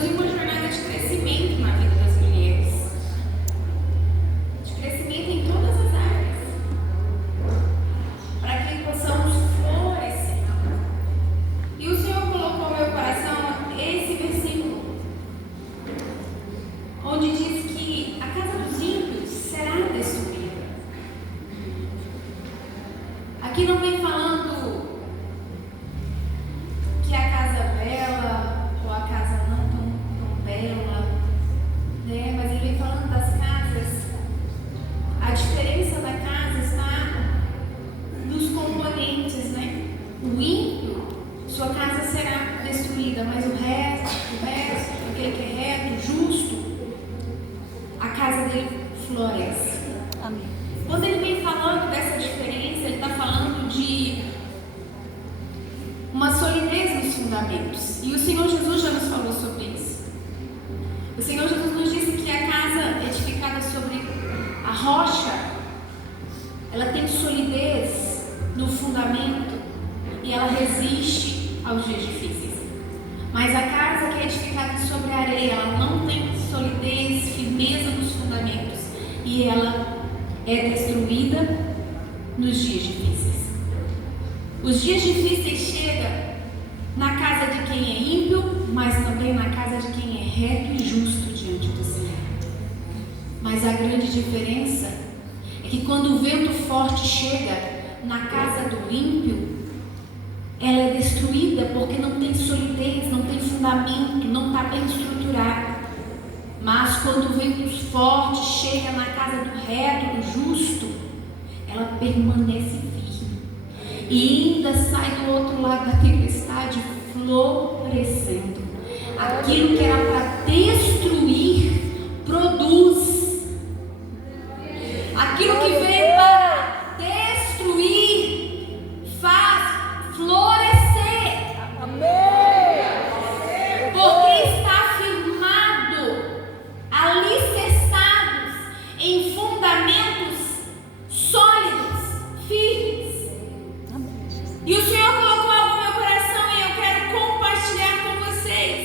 conduzir uma jornada de crescimento na vida das mulheres, de crescimento em todas as áreas, para que possamos florescer. E o Senhor colocou no meu coração esse versículo, onde diz que a casa dos ímpios será destruída. Aqui não vem falando que a casa é bela ou a casa não tão bela, né? Mas ele vem falando das casas. A diferença da casa está nos componentes, né? O ímpio, sua casa será destruída, mas o resto, aquele que é reto, justo, a casa dele floresce. Amém. Quando ele vem falando dessa diferença, ele está falando de uma solidez nos fundamentos. E o Senhor Jesus já nos falou sobre isso. O Senhor Jesus nos disse que a casa edificada sobre a rocha, ela tem solidez no fundamento e ela resiste aos dias difíceis. Mas a casa que é edificada sobre a areia, ela não tem solidez, firmeza nos fundamentos e ela é destruída nos dias difíceis. Os dias difíceis chegam na casa de quem é ímpio, mas também na casa de quem é reto e justo diante do Senhor. Mas a grande diferença é que quando o vento forte chega na casa do ímpio, ela é destruída porque não tem solidez, não tem fundamento, não está bem estruturada. Mas quando o vento forte chega na casa do reto, do justo, ela permanece firme e ainda sai do outro lado da tempestade florescendo. Aquilo que era para destruir, produz. Aquilo que veio para destruir, faz florescer. Amém. Porque está firmado, alicerçados em fundamentos sólidos, firmes. E o Senhor colocou algo no meu coração e eu quero compartilhar com vocês.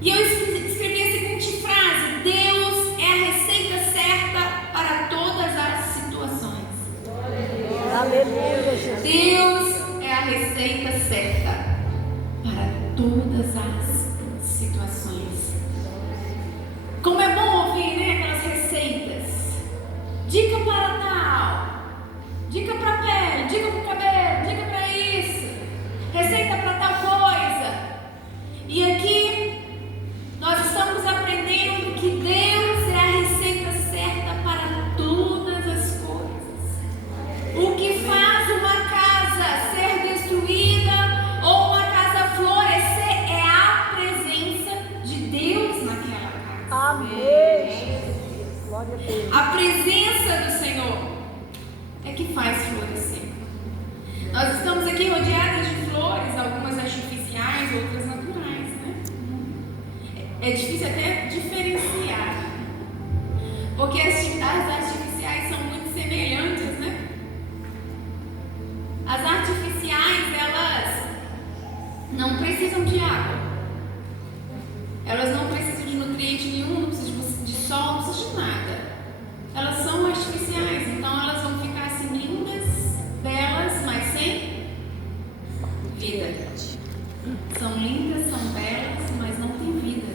E eu escrevi a seguinte frase: Deus é a receita certa para todas as situações. Aleluia, Jesus. Deus é a receita certa para todas as situações. Como é bom ouvir, né, aquelas receitas. Dica para tal, dica para a pele, dica para o cabelo, dica para isso, receita para tal coisa. E aqui nós estamos aprendendo que Deus é a receita certa para todas as coisas. O que faz uma casa ser destruída ou uma casa florescer é a presença de Deus naquela casa. Amém. Glória a Deus. A presença do Senhor é que faz florescer. Nós estamos aqui rodeadas de flores, algumas artificiais, outras naturais, né? É difícil até diferenciar, porque as artificiais são muito semelhantes, né? As artificiais, elas não precisam de água, elas não precisam de nutriente nenhum, não precisam de sol, não precisam de nada. Elas são artificiais, então elas vão ficar assim lindas, belas, mas sem vida. São lindas, são belas, mas não têm vida.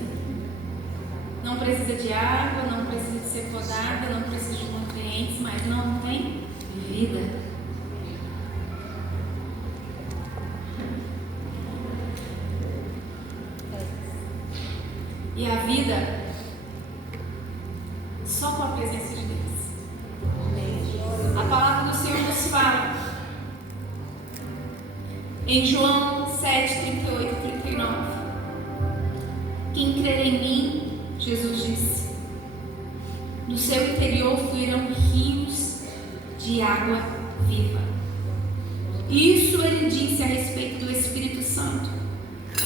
Não precisa de água, não precisa de ser podada, não precisa de nutrientes, mas não tem vida. E a vida só com a presença de Deus. A palavra do Senhor nos fala em João 7, 38 e 39. Quem crer em mim, Jesus disse, do seu interior fluirão rios de água viva. Isso ele disse a respeito do Espírito Santo,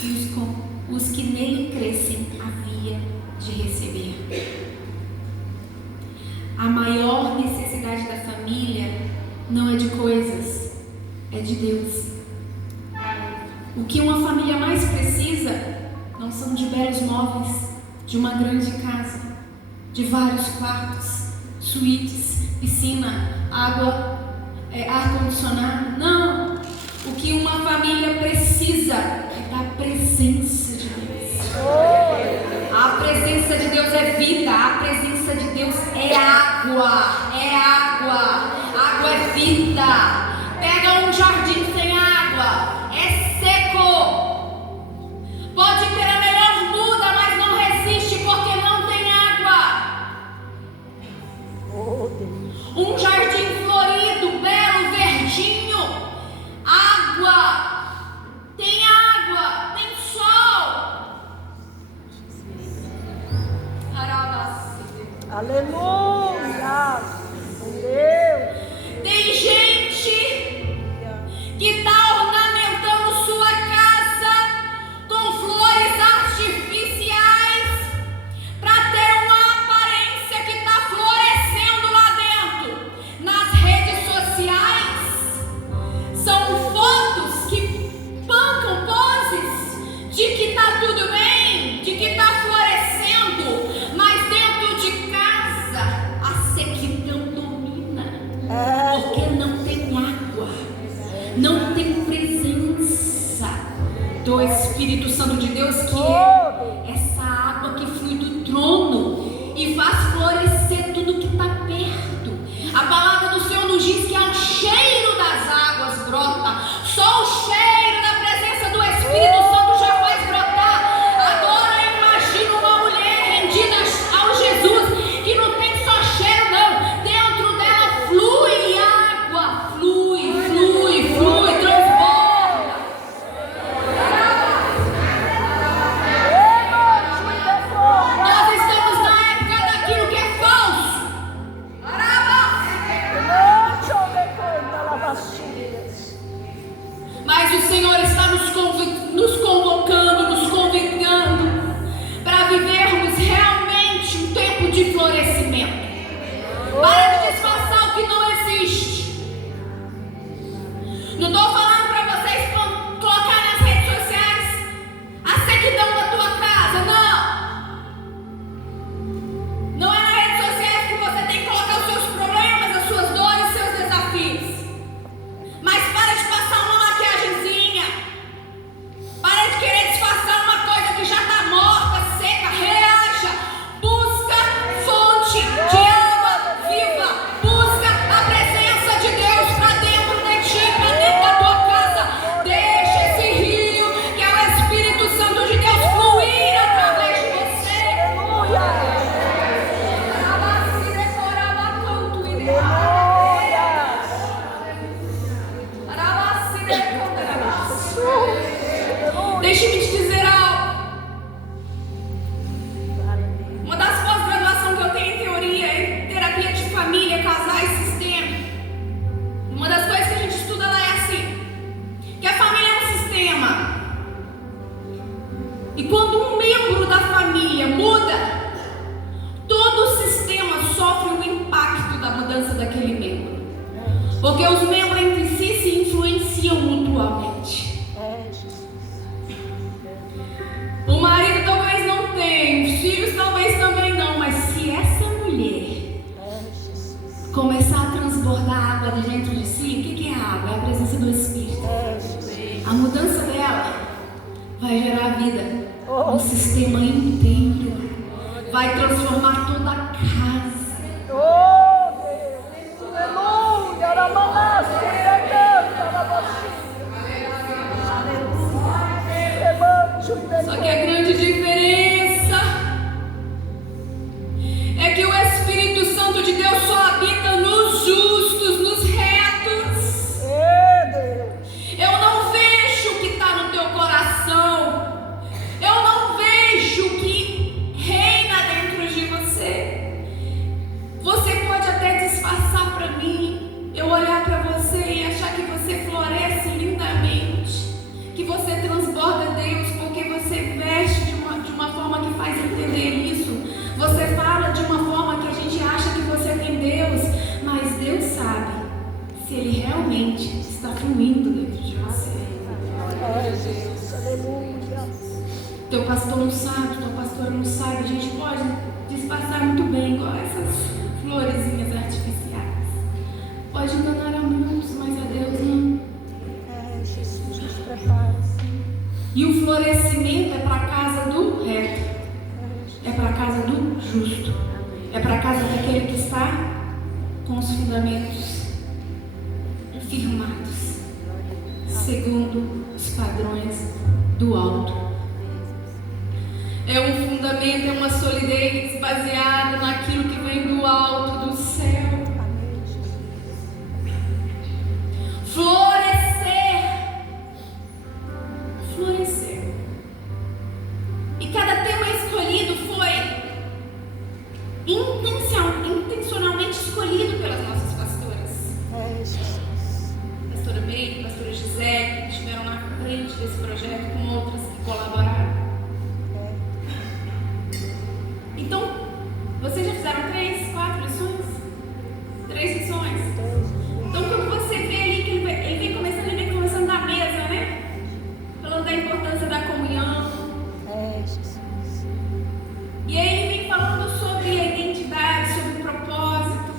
e os que nele crescem havia de receber. A maior necessidade da família não é de coisas, é de Deus. O que uma família mais precisa não são de belos móveis, de uma grande casa, de vários quartos, suítes, piscina, água, ar-condicionado. Não! O que uma família precisa é da presença de Deus. A presença de Deus é vida, a presença de Deus é água, é água. Água é vida. Pega um jardim sem água, é seco. Pode ter a melhor muda, mas não resiste porque não tem água. Um jardim florido, belo, verdinho, água, tem sol. Aleluia! Deus! Tem gente que está ornamentando sua casa com flores artificiais para ter uma aparência que está florescendo lá dentro. Nas redes sociais são fotos que bancam poses de que está tudo bem, de que está florescendo, mas dentro de casa a sequidão domina. Porque não tem água, não tem presença do Espírito Santo de Deus, que é essa água que flui do trono e faz florescer tudo que está perto. A palavra do Senhor nos diz que ao cheiro das águas brota. Só o cheiro da presença do Espírito Santo já faz brotar. Agora imagina uma mulher rendida ao Jesus, que não tem só cheiro não, dentro dela flui água, flui, transborda. Nós estamos na época daquilo que é falso. Mas o Senhor está nos convocando, nos convidando para vivermos realmente um tempo de florescimento. Para de disfarçar o que não existe. Não estou falando para vocês colocar nas redes sociais a sequidão da tua casa, não. Não é nas redes sociais que você tem que colocar os seus problemas, as suas dores, os seus desafios. Mas para de passar uma maquiagemzinha. Para de querer disfarçar uma coisa que já está morta, seca. Reaja. Busca fonte de água viva. Busca a presença de Deus para dentro de ti, para dentro da tua casa. Deixa esse rio, que é o Espírito Santo de Deus, fluir através de você. Deixe-me te dizer algo. Uma das pós-graduações que eu tenho em teoria é terapia de família, casais, sistema. Uma das coisas que a gente estuda lá é assim, que a família é um sistema. E quando um membro da família muda, todo o sistema sofre o impacto da mudança daquele membro. Porque os membros entre si se influenciam mutuamente. O marido talvez não tenha, os filhos talvez também não, mas se essa mulher começar a transbordar água de dentro de si, o que é a água? É a presença do Espírito. A mudança dela vai gerar vida no sistema inteiro, vai transformar toda a casa. Só que a grande diferença é que o Espírito Santo de Deus só habita nos justos, nos retos. Eu não vejo o que está no teu coração. Eu não vejo o que reina dentro de você. Você pode até disfarçar para mim, eu olhar para você e achar que você floresce lindamente, que você transborda Deus, porque você veste de uma forma que faz entender isso. Você fala de uma forma que a gente acha que você tem Deus, mas Deus sabe se Ele realmente está fluindo dentro de você. teu pastor não sabe, tua pastora não sabe, a gente pode disfarçar muito bem, igual essas florezinhas artificiais. Pode enganar a muitos, mas a Deus não. Jesus nos prepara, sim. E o florescimento é para a casa do reto, é para a casa do justo, é para a casa daquele que está com os fundamentos firmados, segundo os padrões do alto. É um fundamento, é uma solidez baseada naquilo que vem do alto, do céu. Florescer. E cada tema escolhido foi intencionalmente escolhido pelas nossas pastoras. Pastora May, pastora Gisele, que estiveram na frente desse projeto, com outras que colaboraram. Então, vocês já fizeram 3, 4 lições? 3 lições? Então, quando você vê ali que ele vem começando na mesa, né? Falando da importância da comunhão. E aí ele vem falando sobre a identidade, sobre o propósito.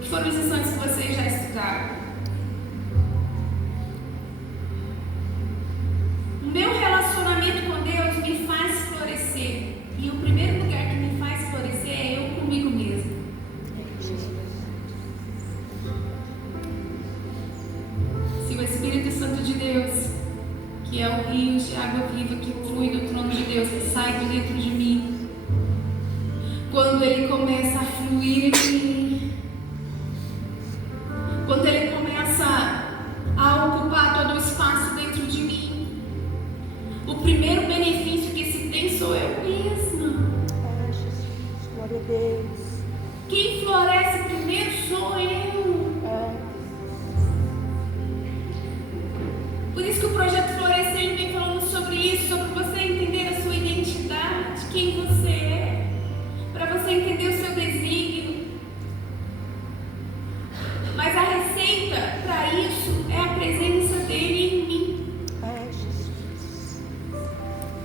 Que foram as lições que vocês já estudaram. O meu relacionamento com Deus me faz florescer. E o primeiro lugar que me faz florescer é eu comigo mesmo. Se o Espírito Santo de Deus, que é o rio de água viva que flui do trono de Deus, que sai de dentro de mim, quando ele começa a fluir em mim, quando ele começa a ocupar todo o espaço dentro de mim, o primeiro benefício que se tem sou eu mesma. Glória a Deus. Quem floresce primeiro sou eu. Por isso que o projeto Florescer ele vem falando sobre isso, sobre você entender a sua identidade, quem você é, para você entender o seu desígnio. Mas a receita para isso é a presença dele em mim.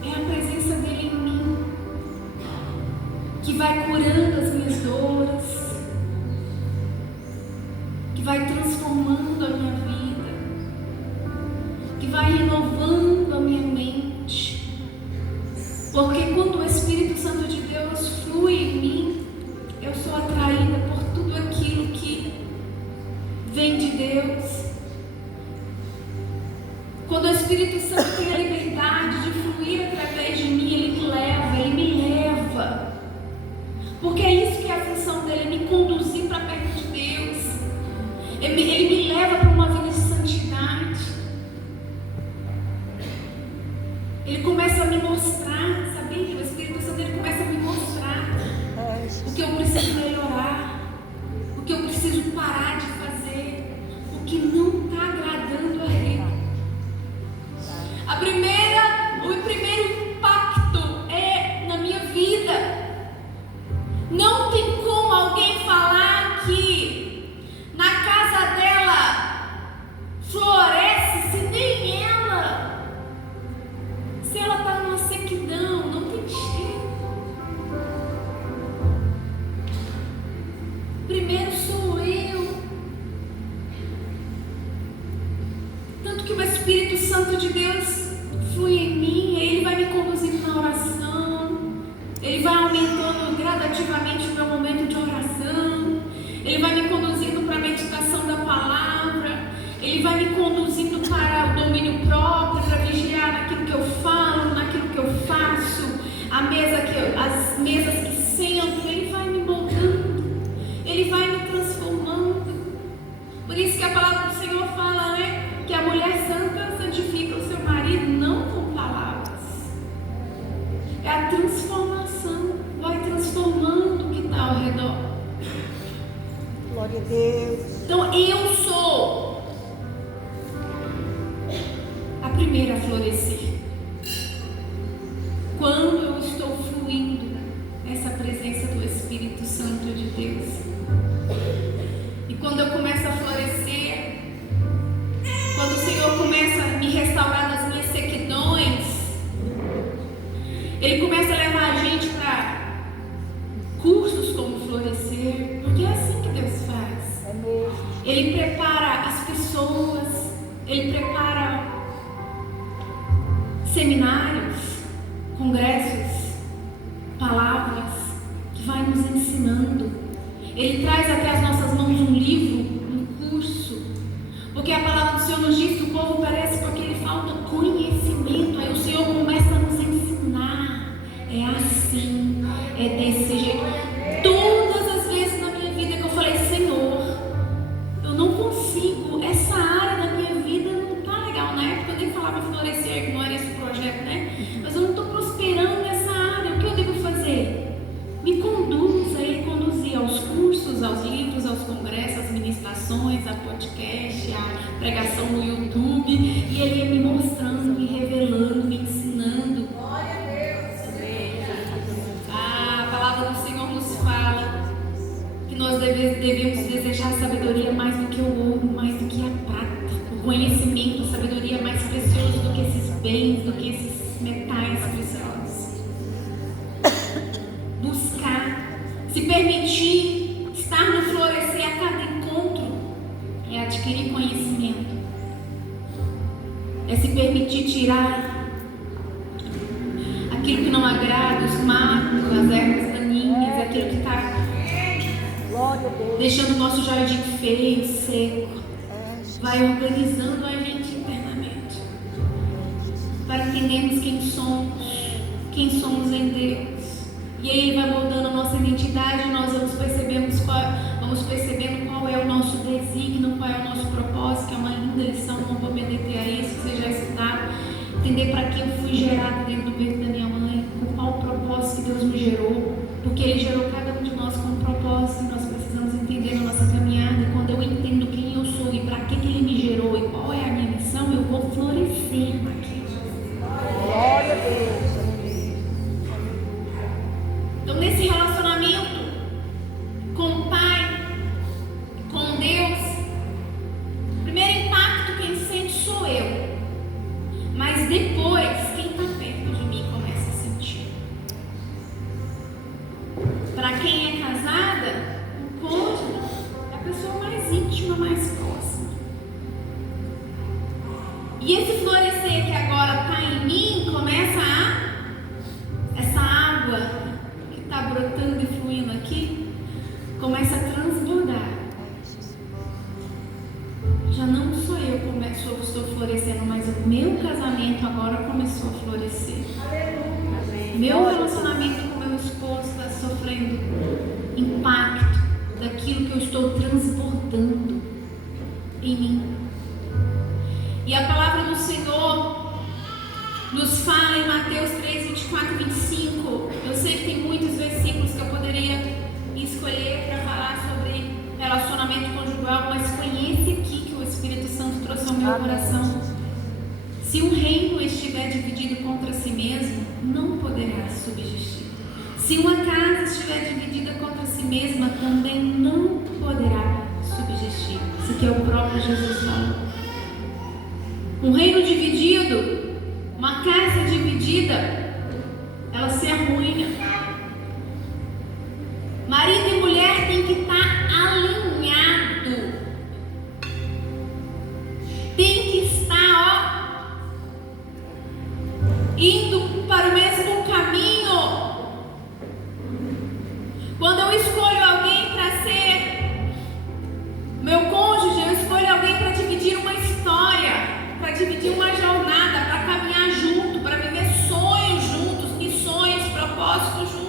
É a presença dele em mim, que vai curando as minhas dores, que vai transformando a minha vida, que vai renovando a minha mente. Porque quando o Espírito Santo de Deus flui em mim, eu sou atraída por tudo aquilo que vem de Deus. Quando o Espírito Santo tem a liberdade de fluir através de mim, ele me leva. Porque é isso que é a função dele, me conduzir para perto de Deus. Ele me leva para uma vida de santidade. Ele começa a me mostrar, sabia? O Espírito Santo ele começa a me mostrar o que eu preciso melhorar, o que eu preciso parar de fazer, o que não está agradando a Ele. O primeiro impacto é na minha vida. Não tem como alguém falar que na casa dela floresce se nem ela. Se ela está numa sequidão, não tem jeito. Primeiro sou eu. Tanto que o Espírito Santo de Deus flui em mim, ele vai me conduzindo na oração, ele vai aumentando gradativamente o meu momento de oração, ele vai me conduzindo para a meditação da palavra, ele vai me conduzindo para o domínio próprio, para vigiar naquilo que eu falo, naquilo que eu faço, as mesas que sento, ele vai me moldando, ele vai me transformando. Por isso que a palavra do Senhor fala, né? Que a mulher santa santifica o seu marido não com palavras. É a transformação, vai transformando o que está ao redor. Glória a Deus. Então eu sou a primeira a florescer. Quando eu estou fluindo nessa presença do Espírito Santo de Deus. E quando eu começo a florescer, quando o Senhor começa a me restaurar das minhas sequidões, Ele começa a levar a gente para cursos como Florescer, porque é assim que Deus faz. É mesmo. Ele prepara as pessoas, Ele prepara seminários, congressos, palavras que vai nos ensinando. Ele traz até as nossas mãos um livro, um curso, porque a palavra do Senhor nos diz que o povo parece porque lhe falta conhecimento. Aí o Senhor começa a nos ensinar. É assim, é desse jeito. Todas as vezes na minha vida que eu falei, Senhor, eu não consigo, essa área da minha vida não tá legal. Na época eu nem falava Florescer, que não era esse o projeto, né? Mas eu não estou prosperando nessa área, o que eu devo fazer? Me conduza. Ele conduzia aos cursos, aos livros, aos congressos, às ministrações, a podcast, a pregação no YouTube, e ele ia me mostrando, me revelando, me ensinando. Glória a Deus. A palavra do Senhor nos fala que nós devemos desejar a sabedoria mais do que o ouro, mais do que a prata. O conhecimento, a sabedoria é mais precioso do que esses bens, do que esses metais preciosos. Buscar, se permitir estar no Florescer a cada encontro é adquirir conhecimento, é se permitir tirar aquilo que não agrada, os matos, as ervas daninhas, aquilo que está Glória a Deus. deixando o nosso jardim feio, seco. É, Jesus. Vai organizando a gente internamente para entendermos quem somos em Deus. E aí Ele vai moldando a nossa identidade, e nós vamos percebendo qual é o nosso desígnio, qual é o nosso propósito, que é uma linda lição, não vou me deter a isso, você já estudar, entender para que eu fui gerado dentro do ventre da minha mãe, com qual propósito que Deus me gerou, porque Ele gerou cada um de nós com um propósito, e nós precisamos entender na nossa caminhada. E quando eu entendo quem eu sou e para que Ele me gerou e qual é a minha missão, eu vou florescer naquilo. Glória a Deus. Então, nesse relacionamento com o Pai, com Deus, o primeiro impacto quem sente sou eu, mas depois quem está perto de mim começa a sentir. Para quem é casada, o cônjuge é a pessoa mais íntima, mais próxima. E esse florescer que agora está em mim começa essa água está brotando e fluindo aqui, começa a transbordar. Já não sou eu que estou florescendo, mas o meu casamento agora começou a florescer. Meu relacionamento com meu esposo está sofrendo impacto daquilo que eu estou transbordando em mim. E a palavra do Senhor nos fala em Mateus 3, 24 e 25. Eu sei que tem muitos versículos que eu poderia escolher para falar sobre relacionamento conjugal, mas foi esse aqui que o Espírito Santo trouxe ao meu coração. Se um reino estiver dividido contra si mesmo, não poderá subsistir. Se uma casa estiver dividida contra si mesma, também não poderá subsistir. Isso que é o próprio Jesus falou. Um reino dividido, uma casa dividida, ela se arruina. Marido e mulher têm que estar alinhado. Tem que estar, indo para o mesmo caminho. Quando eu escolho alguém para ser meu cônjuge, eu escolho alguém para dividir uma história, para dividir uma jornada, para caminhar junto, para viver sonhos juntos, missões, propósitos juntos.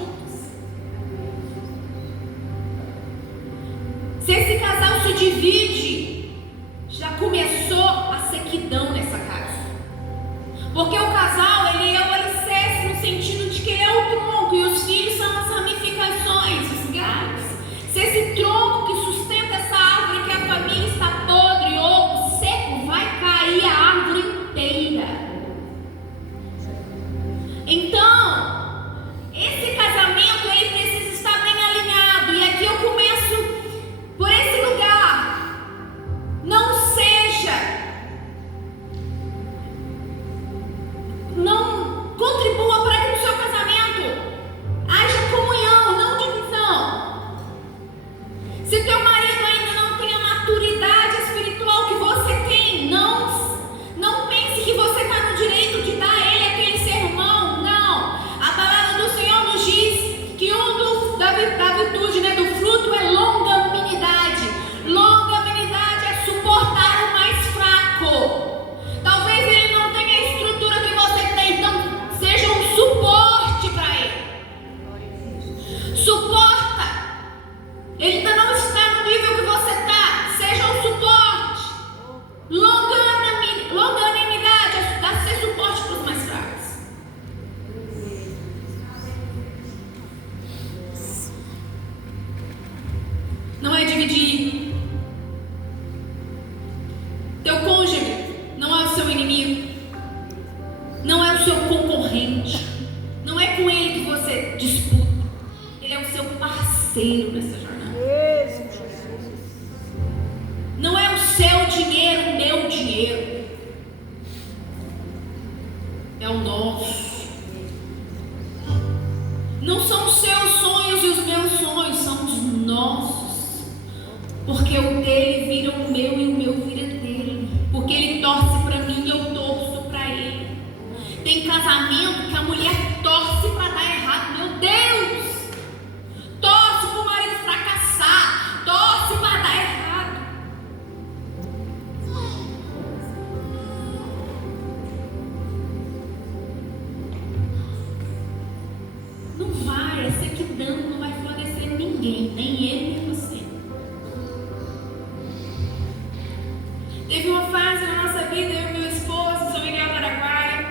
Se esse casal se divide, já começou a sequidão nessa casa. Porque o casal, ele é o alicerce no sentido de que ele é o tronco e os filhos são as ramificações, os galhos. Se esse tronco que sustenta essa árvore, que a família está podre ou seco, vai cair a árvore inteira. Então, esse casamento, ele precisa estar bem alinhado. E aqui eu começo por esse lugar. Não dividir. Teu cônjuge não é o seu inimigo, não é o seu concorrente, não é com ele que você disputa, ele é o seu parceiro nessa jornada. Não é o seu dinheiro, o meu dinheiro, é o nosso. Não são os seus sonhos e os meus sonhos, são os nossos. Porque o dele vira o meu e o meu vira dele. Porque ele torce para mim e eu torço para ele. Tem casamento que a mulher torce para dar errado. Meu Deus! Torce para o marido fracassar. Torce para dar errado. Não vai, essa equidão não vai florescer ninguém, nem ele, nem você. Teve uma fase na nossa vida, eu e meu esposo, São Miguel do Araguaia,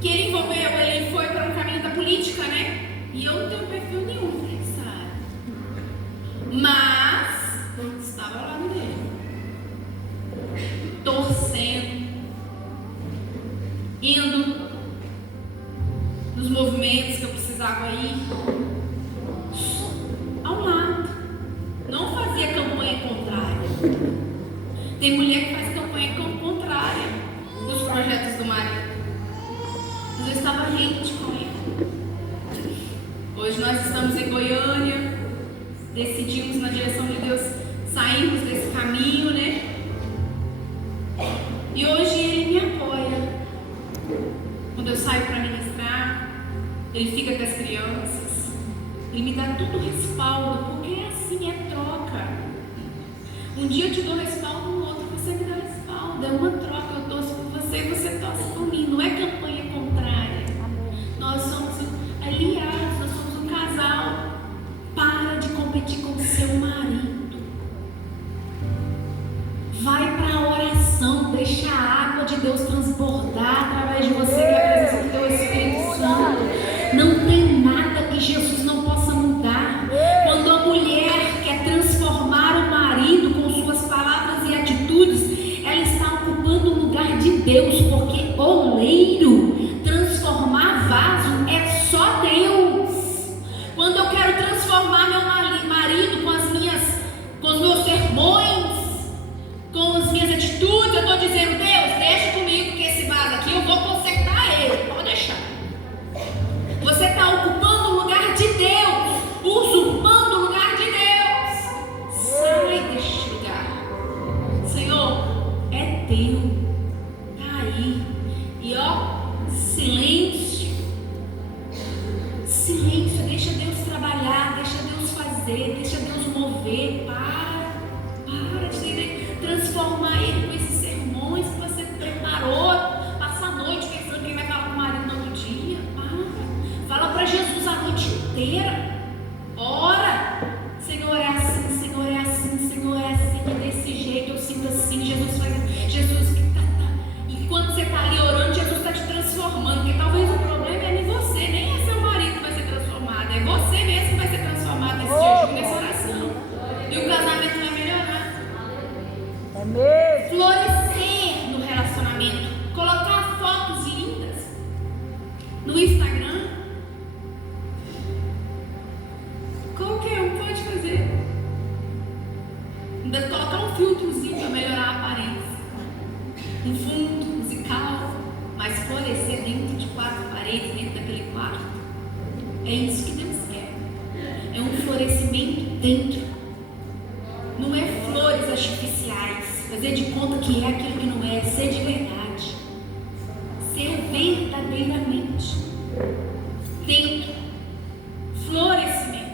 que ele foi para um caminho da política, né? E eu não tenho perfil nenhum para essa área. Mas estava lá no dele, torcendo, indo nos movimentos que eu precisava ir, ao lado. Não fazia campanha contrária. Tem mulher que faz campanha contrária dos projetos do marido. Mas eu estava rente com ele. Hoje nós estamos em Goiânia, decidimos na direção de Deus sairmos desse caminho, né? E hoje ele me apoia. Quando eu saio para ministrar, ele fica com as crianças, ele me dá todo o respaldo, porque é assim, é troca. Um dia eu te dou respaldo, no outro você me dá respaldo, é uma troca, eu torço por você e você torce por mim, não é campanha contrária. Nós somos aliados, nós somos um casal. Para de competir com o seu marido, vai para a oração, deixa a água de Deus transbordar através de você, que é a presença do teu Espírito Santo. Não tem nada que Jesus não possa mudar. Quando a mulher quer transformar o marido com suas palavras e atitudes, ela está ocupando o lugar de Deus, porque oleiro, transformar vaso, é só Deus. Quando eu quero transformar meu marido com os meus sermões, com as minhas atitudes, eu estou dizendo: Deus, deixa comigo que esse vaso aqui eu vou consertar ele, pode deixar. Você está ocupando o lugar de Deus, usurpando o lugar de Deus. Sai deste lugar. Senhor, é teu. Está aí. E silêncio. Silêncio, deixa Deus trabalhar, deixa Deus fazer, deixa Deus mover. Para de transformar ele com esses sermões que você preparou. Passa a noite pensando que ele vai falar com o marido no outro dia. Fala para Jesus a noite inteira. Ora, Senhor, é assim, Senhor, é assim, Senhor, é assim, é desse jeito, eu sinto assim. Jesus, e quando você está ali orando, Jesus está te transformando, porque talvez o problema é em você, nem é seu marido que vai ser transformado, é você mesmo que vai ser transformado nesse jejum, nessa oração. E o casamento vai melhorar. É mesmo. Florescer no relacionamento, colocar fotos lindas no Instagram. Qualquer um pode fazer. Ainda colocar um filtrozinho para melhorar a aparência, um fundo musical, mas florescer dentro de 4 paredes, dentro daquele quarto. É isso que Deus quer. É um florescimento dentro. Não é flores artificiais, fazer de conta que é aquilo que não é, ser de verdade, ser verdadeiramente dentro. Florescimento.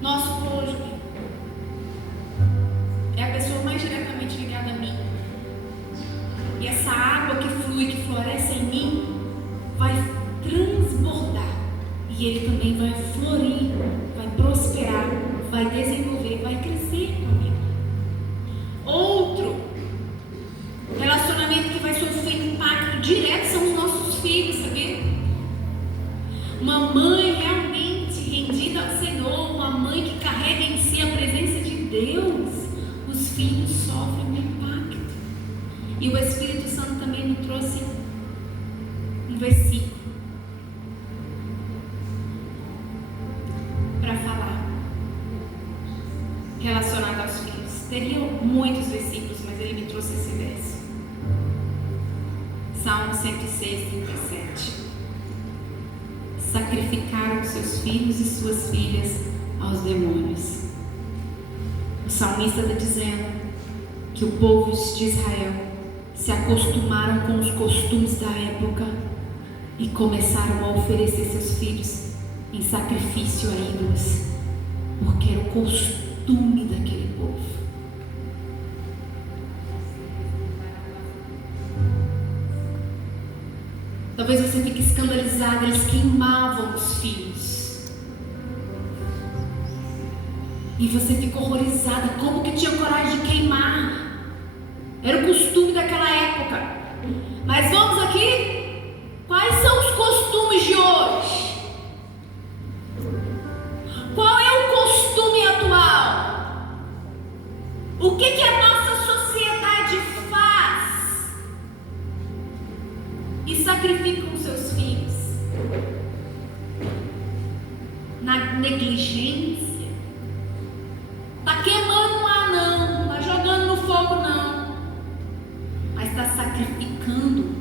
Nosso cônjuge é a pessoa mais diretamente ligada a mim, e essa água que flui, que floresce em mim, vai transbordar, e ele também vai florir, vai prosperar, vai desenvolver, vai crescer comigo. Outro relacionamento que vai sofrer impacto direto são os nossos filhos, sabia? Uma mãe realmente E o Espírito Santo também me trouxe um versículo para falar relacionado aos filhos. Teriam muitos versículos, mas ele me trouxe esse verso. Salmo 106, 37. Sacrificaram seus filhos e suas filhas aos demônios. O salmista está dizendo que o povo de Israel se acostumaram com os costumes da época e começaram a oferecer seus filhos em sacrifício a ídolos, porque era o costume daquele povo. Talvez você fique escandalizado, eles queimavam os filhos. E você fica horrorizada, como que tinha coragem de queimar? Era o costume daquela época. Mas vamos aqui, quais são os costumes de hoje? Qual é o costume atual? O que a nossa sociedade faz? E sacrificam os seus filhos na negligência. Está queimando lá não, está jogando no fogo não, mas está sacrificando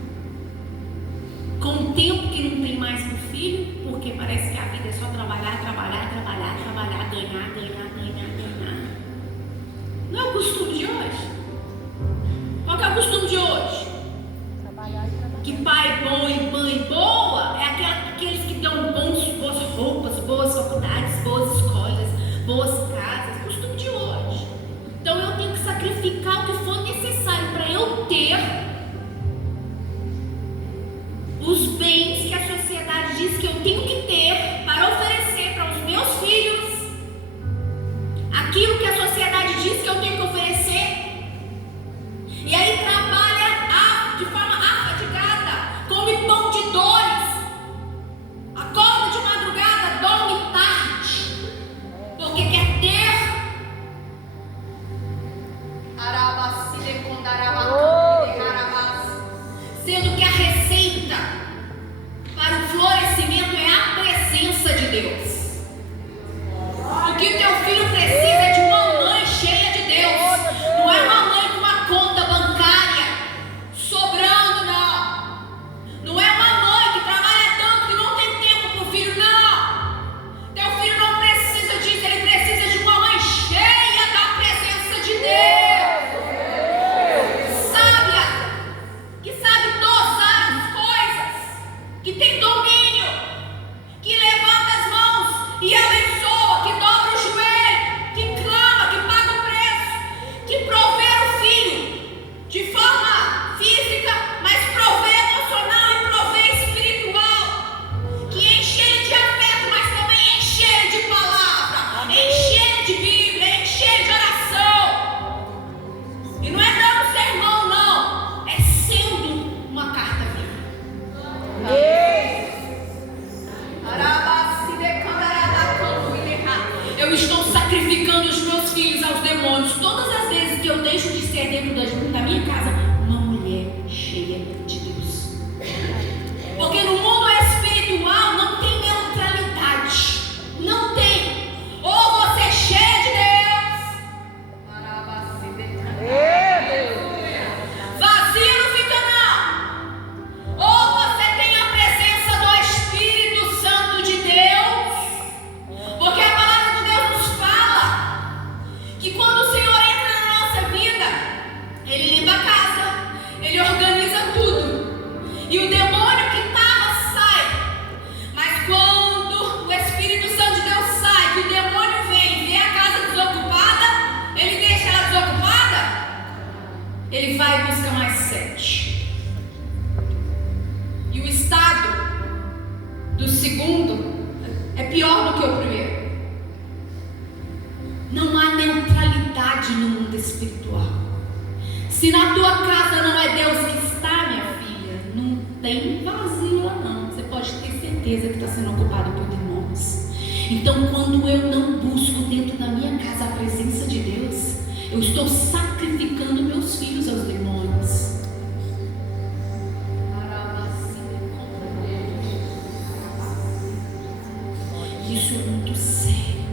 com um tempo que não tem mais para o filho, porque parece que a vida é só trabalhar, ganhar. Não é o costume de hoje? Qual que é o costume de hoje? Que pai bom e mãe boa é aqueles que dão boas roupas, boas faculdades, boas escolas, boas casas. Costume de hoje. Então eu tenho que sacrificar o que for necessário para eu ter os bens que a sociedade diz que eu tenho que ter para oferecer para os meus filhos aquilo que a sociedade diz que eu tenho que oferecer. E aí trabalha de forma afadigada, come pão de dores, acorda de madrugada, dorme tarde, porque quer ter. Sendo que a receita para o florescimento é a presença de Deus. O que o teu filho precisa é de uma mãe cheia de Deus. Não é uma mãe com uma conta bancária sobrando, não. Não é uma mãe que trabalha tanto que não tem tempo para o filho, não. Teu filho não precisa disso, ele precisa de uma mãe cheia da presença de Deus. Sábia, que sabe dosar as coisas, que tem domínio, que levanta as mãos e abençoa, que dobra o joelho, que clama, que paga o preço, que provê o filho de forma física, mas provê emocional e provê espiritual, que enche ele de afeto, mas também enche ele de palavra, enche ele de Bíblia, enche ele de oração. E não é dando sermão, não, é sendo uma carta viva. Eu estou sacrificando os meus filhos aos demônios todas as vezes que eu deixo de ser dentro da minha casa uma mulher cheia de Deus. Porque no mundo espiritual não tem neutralidade. Não tem. Ou você é cheia de Deus, vazio não fica não. Ou você tem a presença do Espírito Santo de Deus. Porque a palavra de Deus nos fala que quando o Senhor entra na nossa vida, Ele limpa a casa, Ele organiza tudo, e o demônio que estava sai. Mas quando o Espírito Santo de Deus sai, que o demônio vem e vê a casa desocupada, ele deixa ela desocupada, ele vai e busca mais 7. E o estado do segundo é pior do que o primeiro. Não há neutralidade no mundo espiritual. Se na tua casa não é Deus que está, minha filha, não tem vazio lá não. Você pode ter certeza que está sendo ocupado por demônios. Então, quando eu não busco dentro da minha casa a presença de Deus, eu estou sacrificando meus filhos aos demônios. muito sério.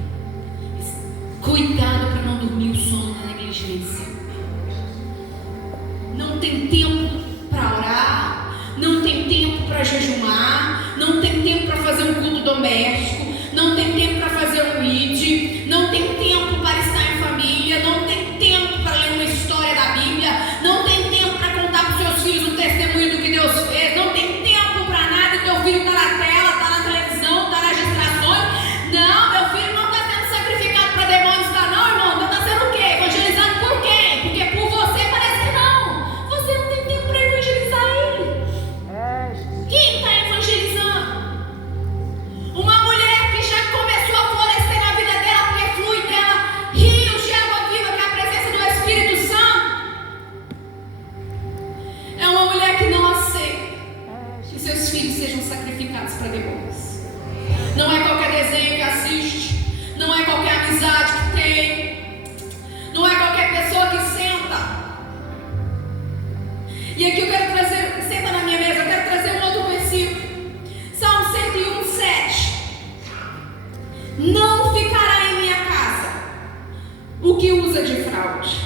Cuidado para não dormir o sono na negligência. Não tem tempo para orar, não tem tempo para jejumar, não tem tempo para fazer um culto doméstico, não tem tempo para fazer um ID, não tem tempo para estar em família, não tem tempo para ler uma história da Bíblia, não tem tempo para contar para os seus filhos o testemunho do que Deus fez, não tem tempo para nada, e teu filho está na tela, está na televisão, está nas distrações. Não, meu filho não está sendo sacrificado para demônios, está não, irmão, está sendo o quê? Evangelizado por quem? Porque por você parece que não. Você não tem tempo para evangelizar ele. Quem está evangelizando? Uma mulher que já começou a florescer na vida dela, porque flui dela rios de água viva, que é a presença do Espírito Santo. É uma mulher que não aceita que seus filhos sejam sacrificados para demônios. Não é qualquer desenho que assiste, não é qualquer amizade que tem, não é qualquer pessoa que senta. E aqui eu quero trazer, senta na minha mesa, eu quero trazer um outro versículo. Salmo 101, 7. Não ficará em minha casa o que usa de fraude,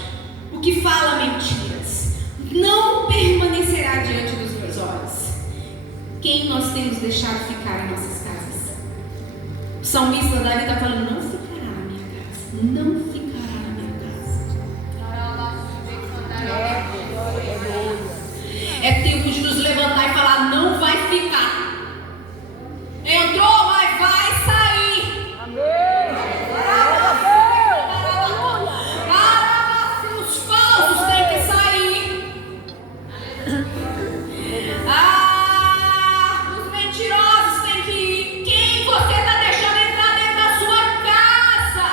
o que fala mentiras, não permanecerá diante dos meus olhos. Quem nós temos deixado ficar em nossas casas? O salmista Davi está falando, não ficará na minha casa, não ficará na minha casa. É tempo de nos levantar e falar, não vai ficar. Entrou, mas vai sair. Os falsos têm que sair. Os mentirosos têm que ir. Quem você está deixando entrar dentro da sua casa?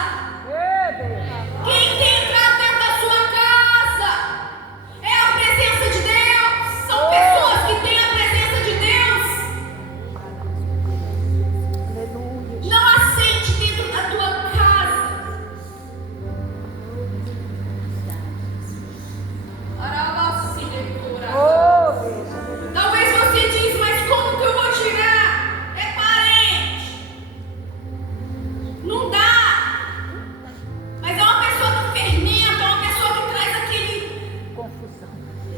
Quem tem entrado dentro da sua casa? É a presença de Deus. São pessoas que têm a presença de Deus. Não aceite dentro da tua casa. Talvez você diz, mas como que eu vou tirar? É parente. Não dá. Mas é uma pessoa que fermenta, é uma pessoa que traz aquele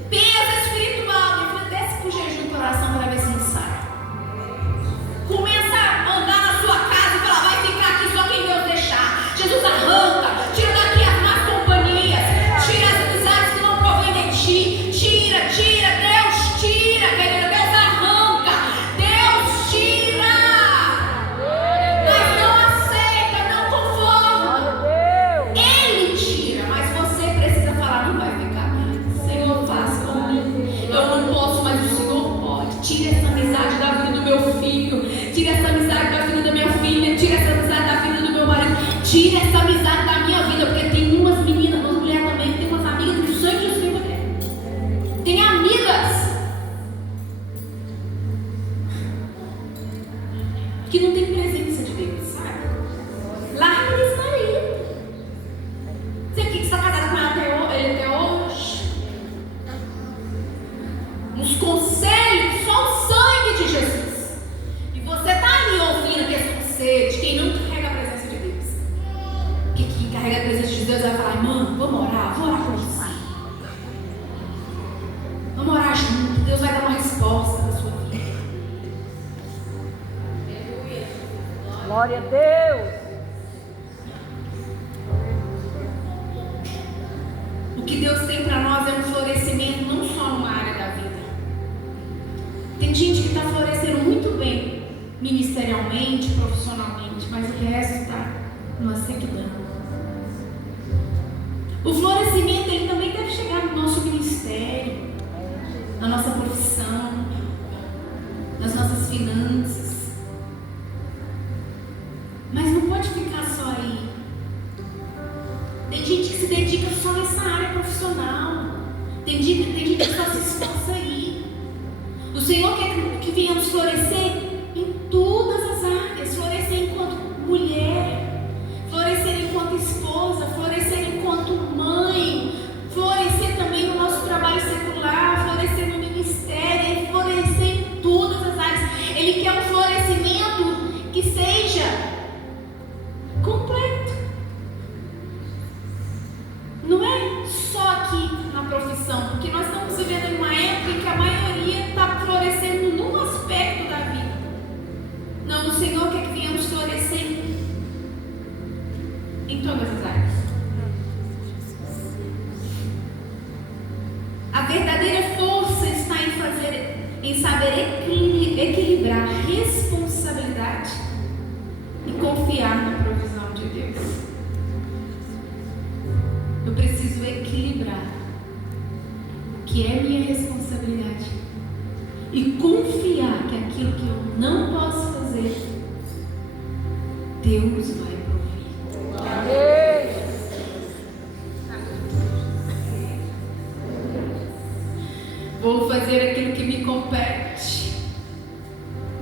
peso espiritual. Depois desce pro jejum e oração para ver se não sai. Começa a andar na sua casa e fala, vai ficar aqui só quem Deus deixar. Jesus arranca, tira daqui as más companhias, tira as amizades que não provém de ti. Tira, Deus tira, querida, Deus arranca, Deus tira. Mas não aceita, não conforma. Ele tira, mas você precisa falar, não vai ficar mais. Senhor, faz por mim. Eu não posso, mas o Senhor pode. Tira essa amizade da vida do meu filho, tira essa amizade da vida da minha filha, tira essa amizade da vida do meu marido, tira essa amizade da minha vida, porque tem umas meninas, umas mulheres também, que tem umas amigas que o sangue de Senhor é. Tem amigas que não tem presença de Deus, sabe? Larga esse marido. Você que está casado com ele até hoje? Nos conselhos, só o sangue de Jesus. E você está ali ouvindo aquele conselho de quem não carrega a presença de Deus. Porque quem carrega a presença de Deus vai falar, mano, vamos orar com você. Vamos orar junto, Deus vai dar uma resposta na sua vida. Glória a Deus. O que Deus tem para nós é um florescimento não só numa área da vida. Tem gente que está florescendo muito bem, ministerialmente, profissionalmente, mas o resto está numa sequidão. O florescimento ele também deve chegar no nosso ministério, na nossa profissão, nas nossas finanças. Mas não pode ficar só aí. Tem gente que se dedica só nessa área profissional. Tem gente que só se esforça aí. O Senhor quer que venhamos florescer em todas as áreas. Florescer enquanto mulher, florescer enquanto esposa, florescer enquanto mãe, florescer também no nosso trabalho secular, florescer no ministério, florescer em todas as áreas. Ele quer um florescimento que seja A verdadeira força está em saber equilibrar responsabilidade e confiar na provisão de Deus. Eu preciso equilibrar o que é minha responsabilidade e confiar que aquilo que eu não posso fazer, Deus vai prover. Amém. Vou fazer aquilo que me compete,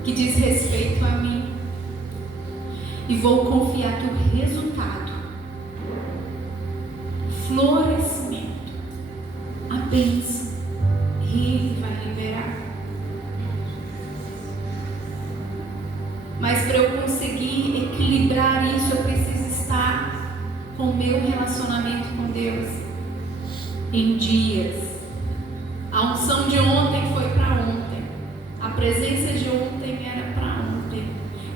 que diz respeito a mim, e vou confiar que o resultado, florescimento, a bênção, Ele vai liberar. Mas para eu conseguir equilibrar isso, eu preciso estar com o meu relacionamento com Deus em dias. A unção de ontem foi para ontem. A presença de ontem era para ontem.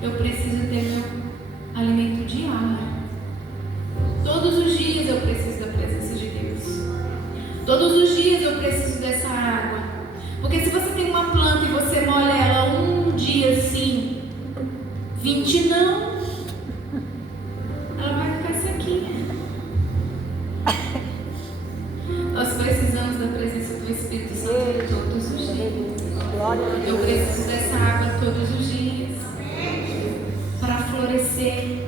Eu preciso ter meu alimento diário. Todos os dias eu preciso da presença de Deus. Todos os dias eu preciso dessa água. Porque se você tem uma planta e você molha ela um dia sim, 20 não, ela vai ficar sequinha. Nós precisamos da presença do Espírito Santo todos os dias. Eu preciso dessa água todos os dias para florescer,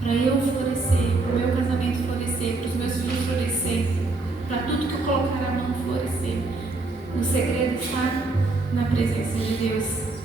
para eu florescer, para o meu casamento florescer, para os meus filhos florescer, para tudo que eu colocar a mão florescer. O segredo está na presença de Deus.